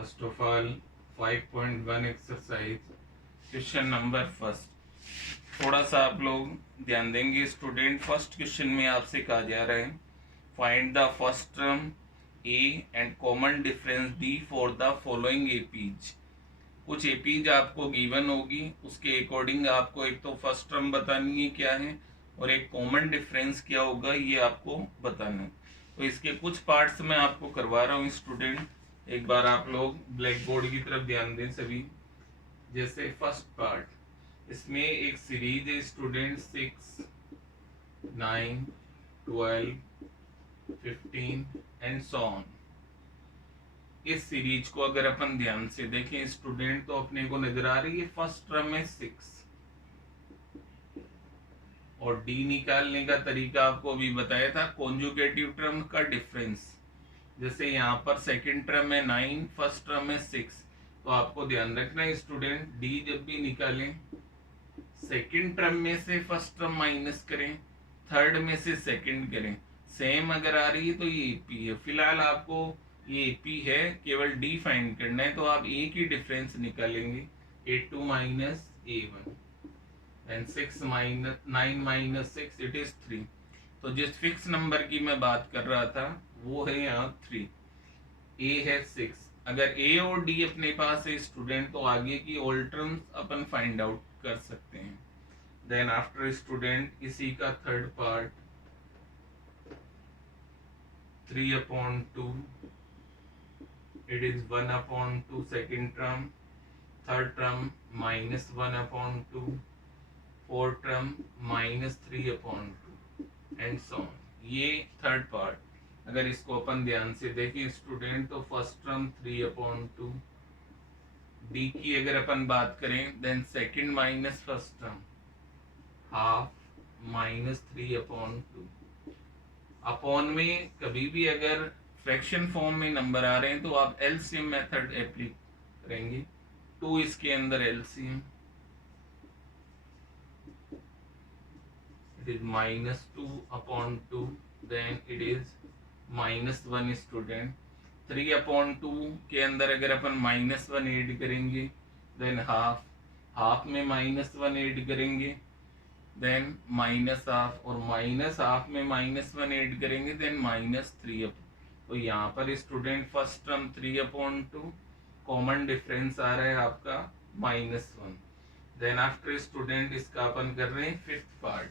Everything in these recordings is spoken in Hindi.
First of all 5.1 exercise question number first. थोड़ा सा आप लोग ध्यान देंगे स्टूडेंट। फर्स्ट क्वेश्चन में आपसे कहा जा रहा है find the first term A and common difference B for the following APs. कुछ एपीज आपको गिवन होगी, उसके अकॉर्डिंग आपको एक तो फर्स्ट टर्म बतानी है क्या है और एक कॉमन डिफरेंस क्या होगा ये आपको बताना है। तो इसके कुछ पार्ट्स मैं आपको करवा रहा हूँ स्टूडेंट। एक बार आप लोग ब्लैक बोर्ड की तरफ ध्यान दें सभी। जैसे फर्स्ट पार्ट, इसमें एक सीरीज है स्टूडेंट 6, 9, 12, 15 एंड सो ऑन। इस सीरीज को अगर अपन ध्यान से देखें स्टूडेंट तो अपने को नजर आ रही है फर्स्ट टर्म है 6 और डी निकालने का तरीका आपको अभी बताया था कॉन्जुगेटिव टर्म का डिफरेंस। जैसे यहाँ पर सेकंड टर्म है 9, फर्स्ट टर्म है 6, तो आपको ध्यान रखना है स्टूडेंट डी जब भी निकालें सेकंड टर्म में से फर्स्ट टर्म माइनस करें, थर्ड में से सेकंड करें। सेम अगर आ रही है तो ये एपी है। फिलहाल आपको ये एपी है, केवल डी फाइंड करना है, तो आप ए की डिफरेंस निकालेंगे A2 minus A1 and 6 minus 9 minus 6 it is 3। तो जिस फिक्स नंबर की मैं बात कर रहा था वो है यहाँ 3, ए है 6। अगर ए और डी अपने पास है स्टूडेंट तो आगे की ऑल टर्म्स अपन फाइंड आउट कर सकते हैं। देन आफ्टर स्टूडेंट इसी का third part 3/2 it is 1/2 second term, third term -1/2, fourth term -3/2 and so on। ये थर्ड पार्ट अगर इसको अपन ध्यान से देखें स्टूडेंट तो फर्स्ट टर्म 3/2, डी की अगर अपन बात करें then second minus first term half -3/2। Upon में कभी भी अगर फ्रैक्शन फॉर्म में नंबर आ रहे हैं तो आप एलसीएम मेथड एप्लीक करेंगे। 2 इसके अंदर LCM it is -2/2 then it is -1 student. 3/2 के अंदर अगर अपन -1 ऐड करेंगे देन हाफ, हाफ में -1 ऐड करेंगे देन -हाफ और -हाफ में -1 ऐड करेंगे देन -3। तो यहाँ पर student first term 3/2, common difference आ रहा है आपका -1। देन आफ्टर स्टूडेंट इसका अपन कर रहे हैं फिफ्थ पार्ट।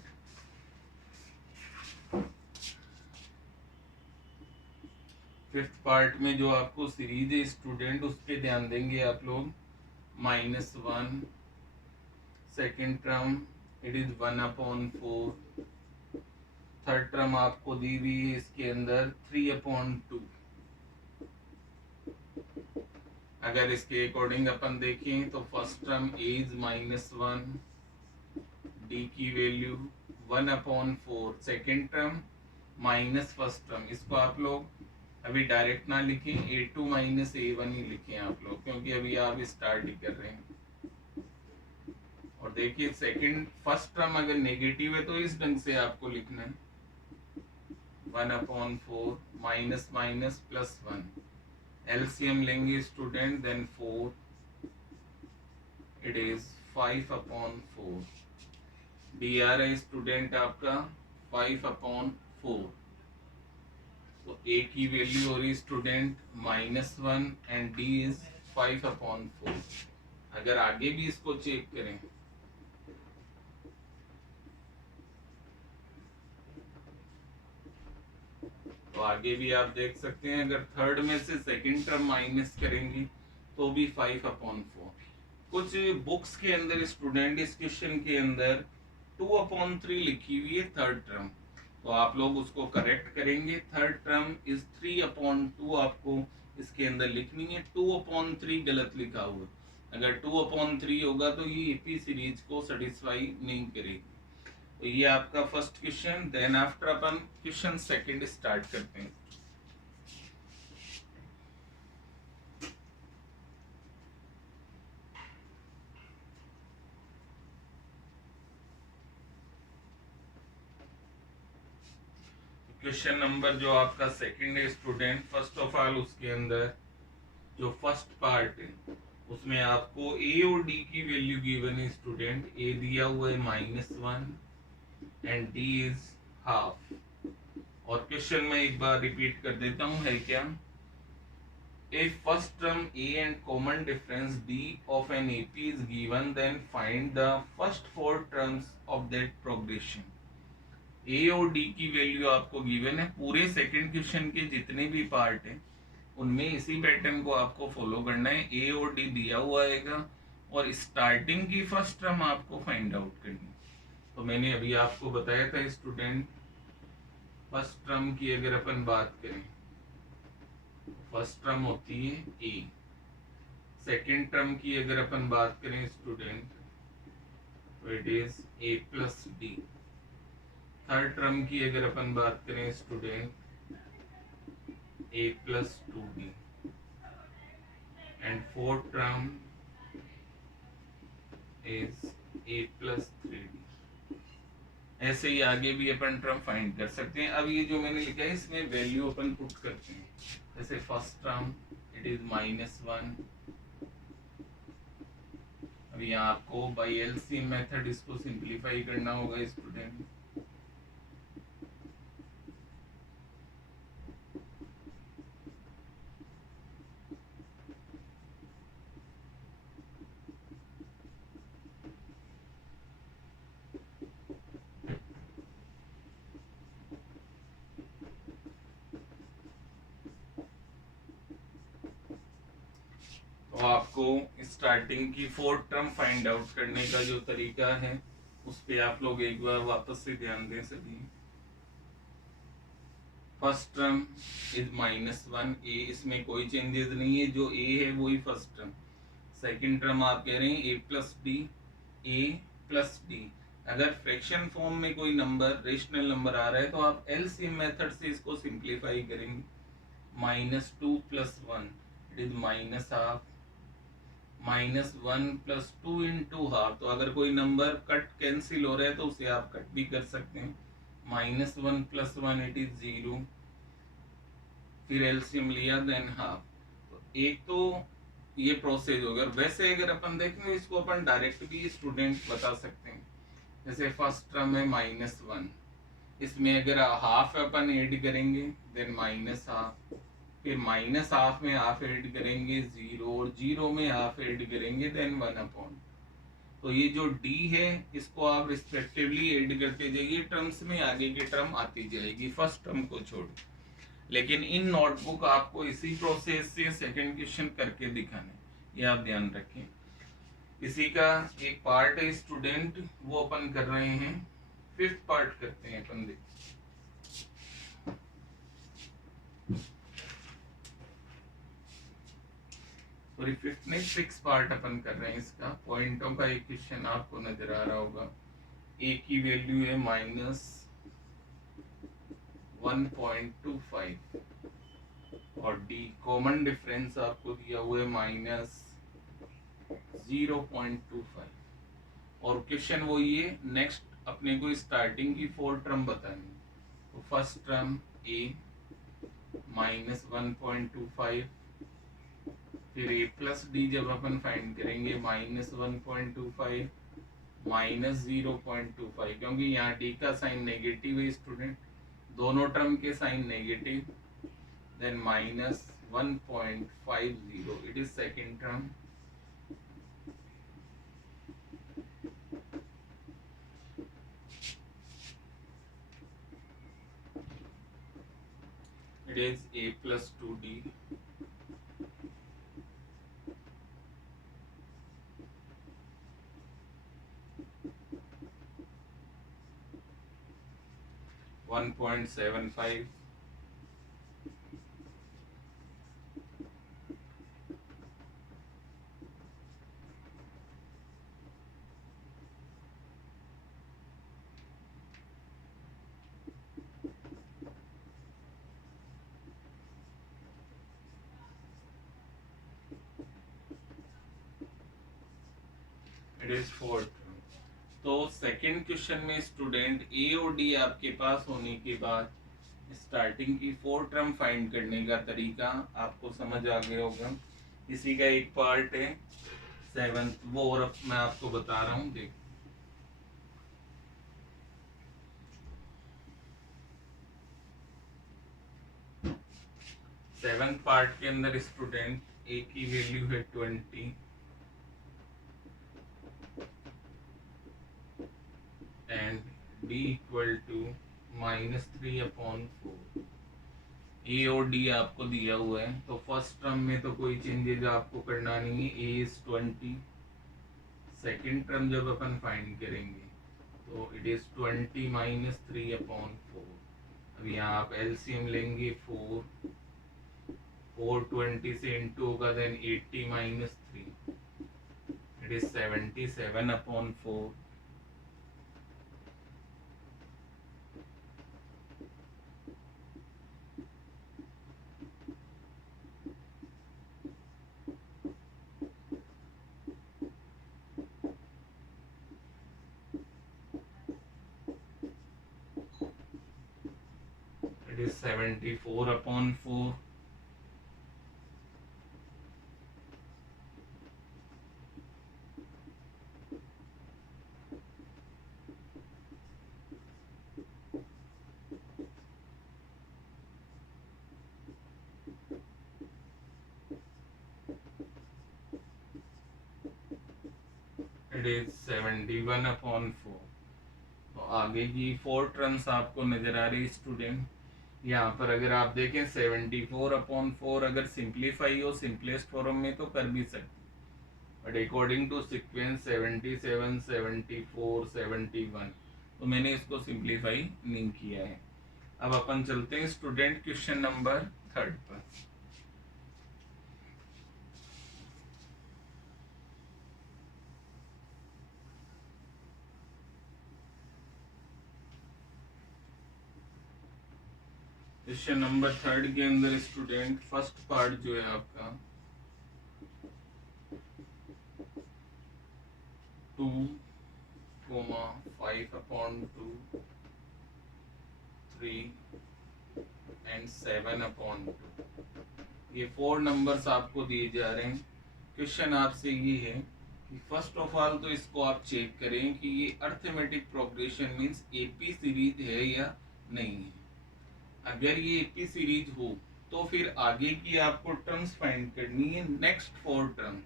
फिफ्थ पार्ट में जो आपको सीरीज है स्टूडेंट उस पे ध्यान देंगे आप लोग। -1 second term it is 1/4, third term आपको दी हुई है इसके अंदर 3/2। अगर इसके अकॉर्डिंग अपन देखें तो first term a is -1, d की value 1/4, second term minus first term. इसको आप लोग अभी डायरेक्ट ना लिखें, A2 माइनस A1 ही लिखें आप लोग, क्योंकि अभी आप स्टार्ट ही कर रहे हैं। और देखिए सेकंड फर्स्ट टर्म अगर नेगेटिव है तो इस ढंग से आपको लिखना है 1/4 माइनस माइनस +1। एलसीएम लेंगे student then 4 it is 5/4। D आ रहा है स्टूडेंट आपका 5/4। तो ए की वैल्यू हो रही स्टूडेंट -1 एंड डी इज 5/4। अगर आगे भी इसको चेक करें तो आगे भी आप देख सकते हैं अगर थर्ड में से सेकंड टर्म माइनस करेंगे तो भी 5/4। कुछ बुक्स के अंदर स्टूडेंट इस क्वेश्चन के अंदर 2/3 लिखी हुई है थर्ड टर्म, तो आप लोग उसको करेक्ट करेंगे। थर्ड टर्म इज 3/2 आपको इसके अंदर लिखनी है, 2/3 गलत लिखा हुआ। अगर 2/3 होगा तो ये एपी सीरीज को सेटिस्फाई नहीं करेगी। तो ये आपका फर्स्ट क्वेश्चन। देन आफ्टर अपन क्वेश्चन सेकंड स्टार्ट करते हैं। क्वेश्चन नंबर जो आपका सेकंड है स्टूडेंट, फर्स्ट ऑफ ऑल उसके अंदर जो फर्स्ट पार्ट है उसमें आपको ए और डी की वैल्यू गिवन है स्टूडेंट। ए दिया हुआ है -1 एंड डी इज हाफ। और क्वेश्चन में एक बार रिपीट कर देता हूं, है क्या? If first term A and common difference D of an AP is given, then find the first 4 terms of that progression. A और D की वैल्यू आपको गिवन है। पूरे सेकंड क्वेश्चन के जितने भी पार्ट हैं उनमें इसी पैटर्न को आपको फॉलो करना है। A और D दिया हुआ आएगा और स्टार्टिंग की फर्स्ट टर्म आपको फाइंड आउट करनी है। तो मैंने अभी आपको बताया था स्टूडेंट, फर्स्ट टर्म की अगर अपन बात करें, फर्स्ट टर्म होती है ए। सेकेंड टर्म की अगर अपन बात करें स्टूडेंट तो it is a plus D. Third term की अगर अपन बात करें स्टूडेंट ए प्लस 2डी and fourth term is a plus 3डी। ऐसे ही आगे भी अपन टर्म फाइंड कर सकते हैं। अब ये जो मैंने लिखा है इसमें वैल्यू अपन पुट करते हैं। जैसे फर्स्ट टर्म इट इज -1। अब यहाँ आपको बाय एलसीएम मेथड इसको सिंपलीफाई करना होगा स्टूडेंट। तो आपको स्टार्टिंग की फोर्थ टर्म फाइंड आउट करने का जो तरीका है उस पे आप लोग एक बार वापस से ध्यान दें सभी। फर्स्ट टर्म इज -1 ए, इसमें कोई चेंजेस नहीं है, जो ए है वही फर्स्ट टर्म। सेकंड टर्म आप कह रहे हैं ए प्लस डी, ए प्लस डी। अगर फ्रैक्शन फॉर्म में कोई नंबर रेशनल नंबर आ रहा है तो आप एलसीएम मेथड से इसको सिंपलीफाई करेंगे। -2 + 1 इट इज -1/2, -1 + 2 × हाफ। तो अगर कोई नंबर कट कैंसिल हो रहा है तो उसे आप कट भी कर सकते हैं। -1 + 1 इट इज 0, फिर एलसीएम लिया देन हाफ। तो एक तो ये प्रोसेस होगा। वैसे अगर अपन देखें तो इसको अपन डायरेक्ट भी स्टूडेंट बता सकते हैं। जैसे फर्स्ट टर्म है -1, इसमें अगर हाफ अपन ऐड करेंगे देन -1/2, फिर -1/2 में हाफ ऐड करेंगे 0, और 0 में हाफ ऐड करेंगे देन 1/। तो ये जो d है इसको आप रिस्पेक्टिवली ऐड करते जाइए टर्म्स में, आगे की टर्म आती जाएगी फर्स्ट टर्म को छोड़। लेकिन इन नोटबुक आपको इसी प्रोसेस से सेकंड क्वेश्चन करके दिखाना है, ये आप ध्यान रखें। इसी का एक पार्ट है स्टूडेंट, वो अपन कर रहे हैं। फिफ्थ पार्ट करते हैं अपन। सॉरी फिफ्थ नहीं, सिक्स पार्ट अपन कर रहे हैं इसका। पॉइंटों का एक क्वेश्चन आपको नजर आ रहा होगा। ए की वैल्यू है -1.25 और डी कॉमन डिफरेंस आपको दिया हुआ है -0.25। और क्वेश्चन वो ये नेक्स्ट अपने को स्टार्टिंग की 4 टर्म बतानी। तो फर्स्ट टर्म ए -1.25, फिर ए प्लस डी जब अपन फाइंड करेंगे -1.25 -0.25, क्योंकि यहाँ डी का साइन नेगेटिव है स्टूडेंट, दोनों टर्म के sign negative, then -1.50 it is second term. It is a + 2d, (1.75). It is fourth. तो सेकंड क्वेश्चन में स्टूडेंट ए और डी आपके पास होने के बाद स्टार्टिंग की 4 टर्म फाइंड करने का तरीका आपको समझ आ गया होगा। इसी का एक पार्ट है सेवंथ, वो और मैं आपको बता रहा हूँ। देख, सेवंथ पार्ट के अंदर स्टूडेंट ए की वैल्यू है 20 एंड डी इक्वल टू -3/4। ए और डी आपको दिया हुआ है, तो फर्स्ट टर्म में तो कोई चेंजेस आपको करना नहीं है। ए इज 20, सेकेंड टर्म जब अपन फाइंड करेंगे तो इट इज 20 -3/4। अब यहाँ आप एलसीएम लेंगे 420 से इंटू होगा, then 80 -3, it is 77/4। It is 74/4। It is 71/4। तो आगे की 4 टर्म्स आपको नजर आ रही स्टूडेंट। यहाँ पर अगर आप देखें 74/4 अगर सिंप्लीफाई हो सिंपलेस्ट फॉर्म में तो कर भी सकते, बट अकॉर्डिंग टू सीक्वेंस 77, 74, 71, तो मैंने इसको सिंप्लीफाई नहीं किया है। अब अपन चलते हैं स्टूडेंट क्वेश्चन नंबर 3 पर। क्वेश्चन नंबर 3 के अंदर स्टूडेंट फर्स्ट पार्ट जो है आपका 2,5/2, 3 एंड 7/2, ये 4 नंबर्स आपको दिए जा रहे हैं। क्वेश्चन आपसे ये है कि फर्स्ट ऑफ ऑल तो इसको आप चेक करें कि ये arithmetic progression means AP series है या नहीं है। अगर ये एपी सीरीज हो तो फिर आगे की आपको टर्म्स फाइंड करनी है, नेक्स्ट 4 टर्म,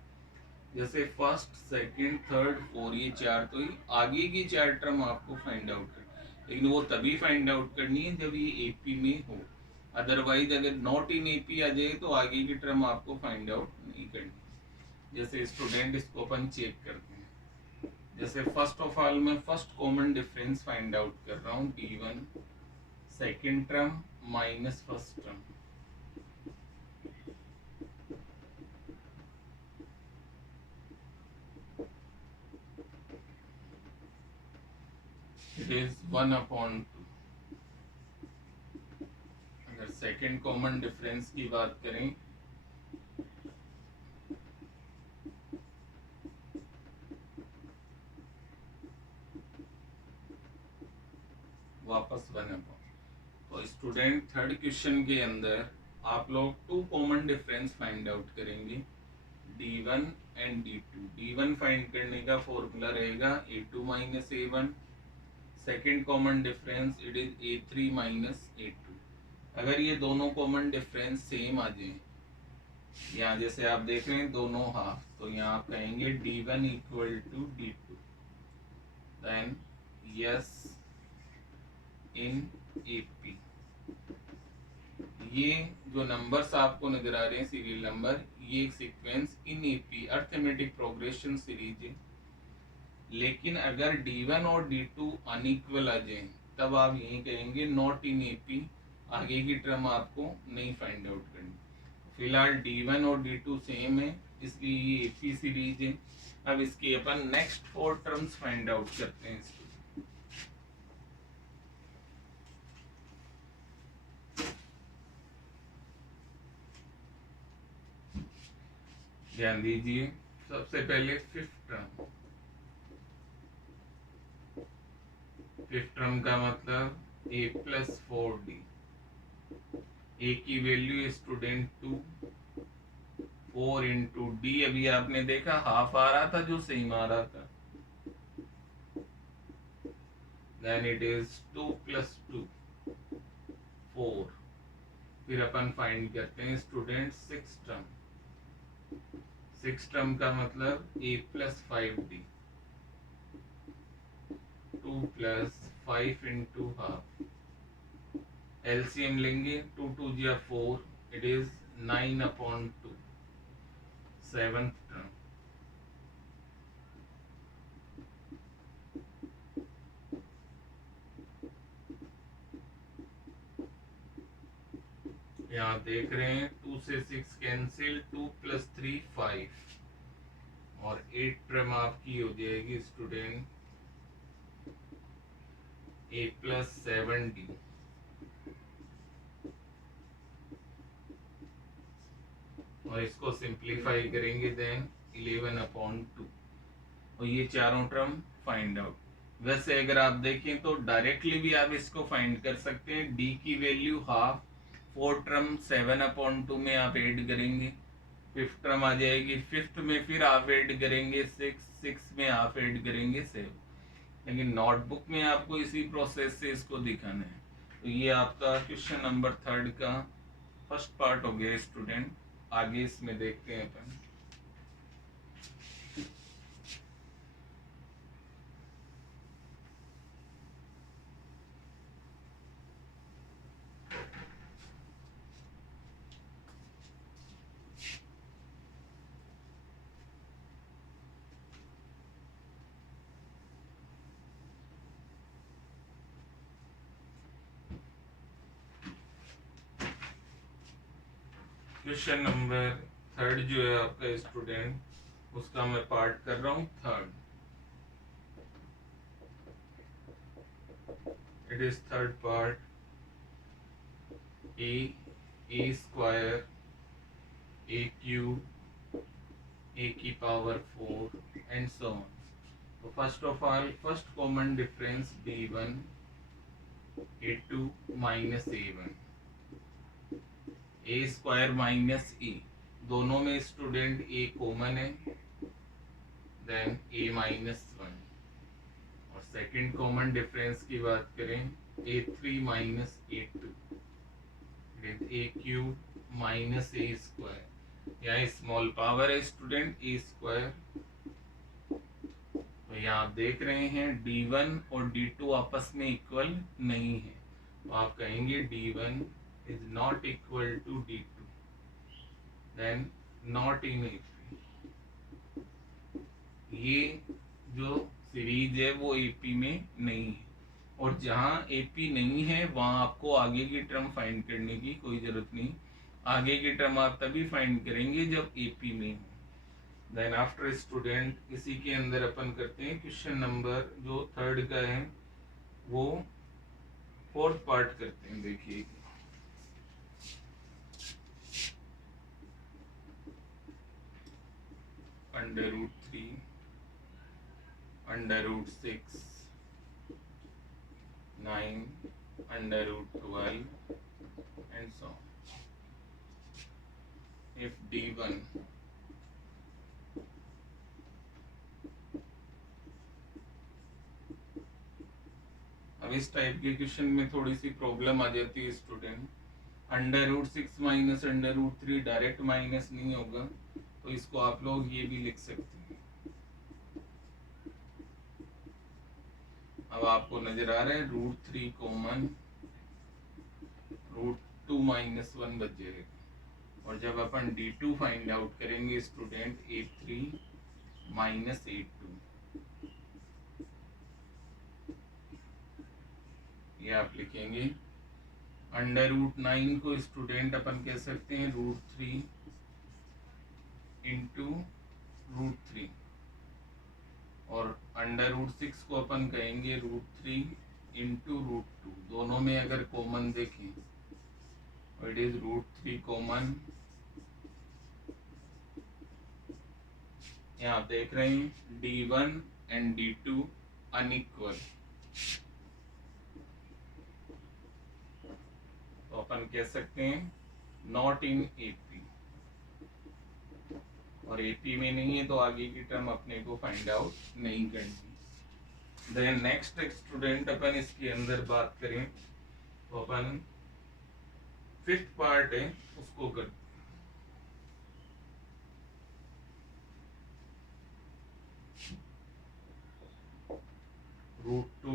जैसे फर्स्ट, सेकंड, थर्ड, 4, ये 4, तो ये आगे की 4 टर्म आपको फाइंड आउट करनी, लेकिन वो तभी फाइंड आउट करनी है जब ये एपी में हो। अदरवाइज अगर नॉट इन एपी आ जाए तो आगे की टर्म आपको फाइंड आउट नहीं करनी। जैसे स्टूडेंट इसको अपन चेक करते हैं। जैसे फर्स्ट ऑफ ऑल मैं first common difference find out कर रहा हूँ, D1 second term minus first term, it is 1/2। अगर सेकेंड कॉमन डिफरेंस की बात करें वापस 1/2। तो स्टूडेंट थर्ड क्वेश्चन के अंदर आप लोग 2 कॉमन डिफरेंस फाइंड आउट करेंगे, D1 and D2। D1 find करने का फॉर्मूला रहेगा A2 - A1, second common difference it is A3 - A2। अगर ये दोनों कॉमन डिफरेंस सेम आ जाए, यहाँ जैसे आप देख रहे हैं दोनों हाफ, तो यहाँ आप कहेंगे D1 equal to D2, then yes in AP। ये जो नंबर्स आपको नजर आ रहे हैं सीरियल नंबर, ये sequence in AP arithmetic progression series है। लेकिन अगर D1 और D2 अनइक्वल आ जाए तब आप यही कहेंगे नॉट इन AP, आगे की टर्म आपको नहीं फाइंड आउट करनी। फिलहाल D1 और D2 सेम है, इसलिए ये AP सीरीज है। अब इसकी अपन नेक्स्ट 4 टर्म्स फाइंड आउट करते हैं। ध्यान दीजिए, सबसे पहले फिफ्थ टर्म। फिफ्थ टर्म का मतलब A + 4D। A की वैल्यू स्टूडेंट 2, 4 इंटू डी, अभी आपने देखा हाफ आ रहा था जो सेम आ रहा था, देन इट इज 2 प्लस 2 4। फिर अपन फाइंड करते हैं स्टूडेंट 6 टर्म। 6 टर्म का मतलब a plus 5d, 2 plus 5 into half, LCM लेंगे, 2 2 जा 4, इट इज 9/2, 7th टर्म। यहाँ देख रहे हैं 2 से 6 कैंसिल, 2 प्लस 3 5, और 8 टर्म आपकी हो जाएगी स्टूडेंट a प्लस 7d, और इसको सिंप्लीफाई करेंगे देन 11/2, और ये चारों टर्म फाइंड आउट। वैसे अगर आप देखें तो डायरेक्टली भी आप इसको फाइंड कर सकते हैं, d की वैल्यू हाफ, 4 टर्म 7/2 में आप ऐड करेंगे, 5th टर्म आ जाएगी, 5th में फिर आप ऐड करेंगे 6, 6 में आप ऐड करेंगे 7, लेकिन नोटबुक में आपको इसी प्रोसेस से इसको दिखाना है। तो ये आपका क्वेश्चन नंबर 3 का फर्स्ट पार्ट हो गया स्टूडेंट। आगे इसमें देखते हैं अपन। क्वेश्चन नंबर 3 जो है आपका स्टूडेंट, उसका मैं पार्ट कर रहा हूँ 3rd। It is 3rd part, a square a cube a की पावर 4 एंड सो ऑन। तो first of all first common difference b1 a2 minus a1, a square minus e, दोनों में स्टूडेंट a कॉमन है, देन a माइनस 1। और सेकंड कॉमन डिफरेंस की बात करें a3 minus a2, a cube minus a square, यहाँ स्मॉल पावर है स्टूडेंट a स्क्वायर। तो यहाँ आप देख रहे हैं d1 और d2 आपस में इक्वल नहीं है, तो आप कहेंगे d1 is not equal to d2, then not in AP। ये जो सीरीज है वो AP में नहीं है, और जहाँ AP नहीं है वहाँ आपको आगे की टर्म फाइंड करने की कोई जरूरत नहीं। आगे की टर्म आप तभी फाइंड करेंगे जब AP में हो। देन आफ्टर स्टूडेंट इसी के अंदर अपन करते हैं क्वेश्चन नंबर जो 3rd का है, वो 4th पार्ट करते हैं। देखिए √3 √6 9 √12 and so on. If d1 अब इस टाइप के क्वेश्चन में थोड़ी सी प्रॉब्लम आ जाती है स्टूडेंट, √6 माइनस √3 डायरेक्ट माइनस नहीं होगा, तो इसको आप लोग ये भी लिख सकते हैं। अब आपको नजर आ रहा है √3 कॉमन, √2 माइनस 1 बच जाएगा, और जब अपन d2 फाइंड आउट करेंगे स्टूडेंट a3 माइनस a2, ये आप लिखेंगे। √9 को स्टूडेंट अपन कह सकते हैं √3 इंटू √3, और √6 को अपन कहेंगे √3 इंटू √2, दोनों में अगर कॉमन देखें तो इट इज √3 कॉमन। यहाँ आप देख रहे हैं d1 एंड d2 अनइक्वल, तो अपन कह सकते हैं नॉट इन AP। और एपी में नहीं है तो आगे की टर्म अपने को फाइंड आउट नहीं करनी। देन नेक्स्ट स्टूडेंट अपन इसके अंदर बात करें तो अपन फिफ्थ पार्ट है उसको कर √2,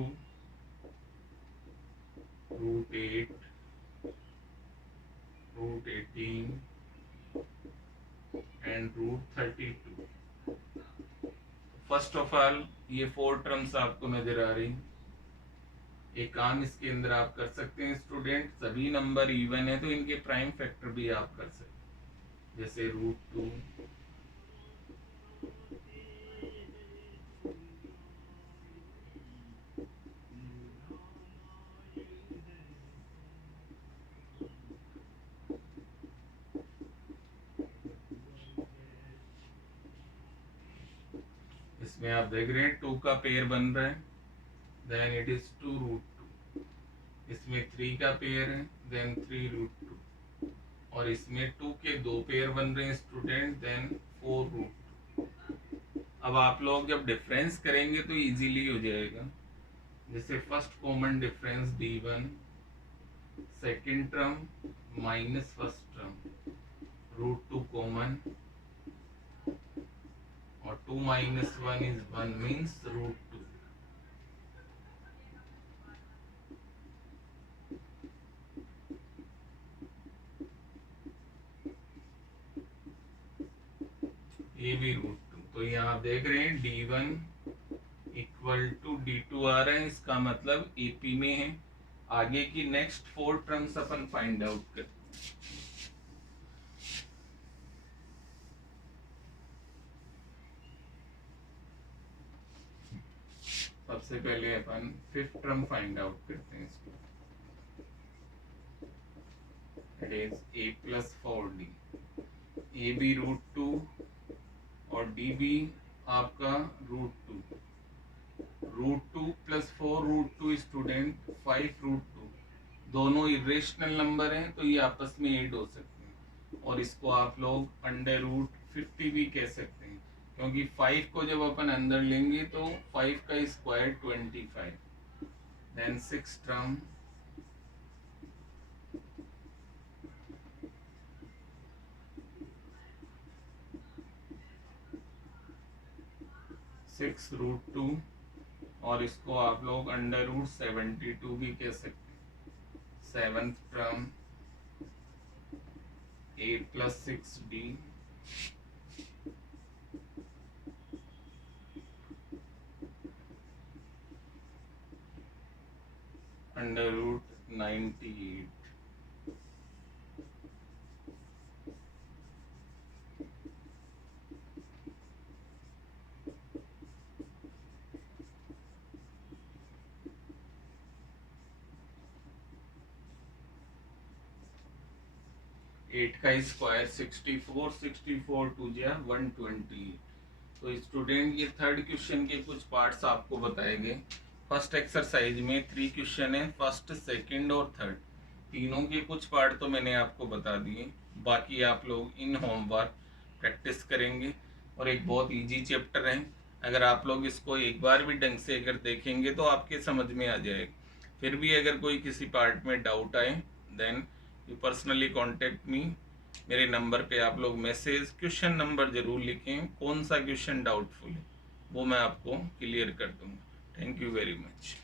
√8, √18 एंड √32। फर्स्ट ऑफ ऑल ये 4 टर्म्स आपको नजर आ रही। एक काम इसके अंदर आप कर सकते हैं स्टूडेंट, सभी नंबर इवन है तो इनके प्राइम फैक्टर भी आप कर सकते हैं, जैसे √2, इसमें आप देख रहे हैं 2 का पेयर बन रहा है, देन इट इज 2√2। इसमें 3 का पेयर है, देन 3√2। और इसमें 2 के 2 पेयर बन रहे हैं स्टूडेंट, देन 4√2। अब आप लोग जब डिफरेंस करेंगे तो इजीली हो जाएगा। जैसे first common difference d1, second term minus first term, √2 common और 2 minus 1 is 1 means √2। ये भी √2। तो यहाँ आप देख रहे हैं d1 इक्वल टू d2 आ रहा है, इसका मतलब एपी में है। आगे की नेक्स्ट 4 टर्म्स अपन फाइंड आउट करते हैं। सबसे पहले अपन फिफ्थ टर्म फाइंड आउट करते हैं इसको, इट इज a + 4d। ए भी √2 और डी भी आपका √2। √2 + 4√2 स्टूडेंट 5√2। दोनों इरेशनल नंबर हैं तो ये आपस में ऐड हो सकते हैं, और इसको आप लोग √50 भी कह सकते हैं, क्योंकि 5 को जब अपन अंदर लेंगे तो 5 का स्क्वायर 25। देन 6 टर्म √2 और इसको आप लोग √72 भी कह सकते हैं। 7th term a + 6d √98। Eight का स्क्वायर 64, 64 2 जा 128। तो स्टूडेंट ये थर्ड क्वेश्चन के कुछ पार्ट्स आपको बताए गए। फर्स्ट एक्सरसाइज में 3 क्वेश्चन है, फर्स्ट, सेकंड और थर्ड। तीनों के कुछ पार्ट तो मैंने आपको बता दिए, बाकी आप लोग इन होमवर्क प्रैक्टिस करेंगे। और एक बहुत इजी चैप्टर है, अगर आप लोग इसको एक बार भी ढंग से अगर देखेंगे तो आपके समझ में आ जाएगा। फिर भी अगर कोई किसी पार्ट में डाउट आए then you personally contact me. मेरे नंबर पे आप लोग मैसेज, क्वेश्चन नंबर ज़रूर लिखें, कौन सा क्वेश्चन डाउटफुल है वो मैं आपको क्लियर कर दूंगा। Thank you very much.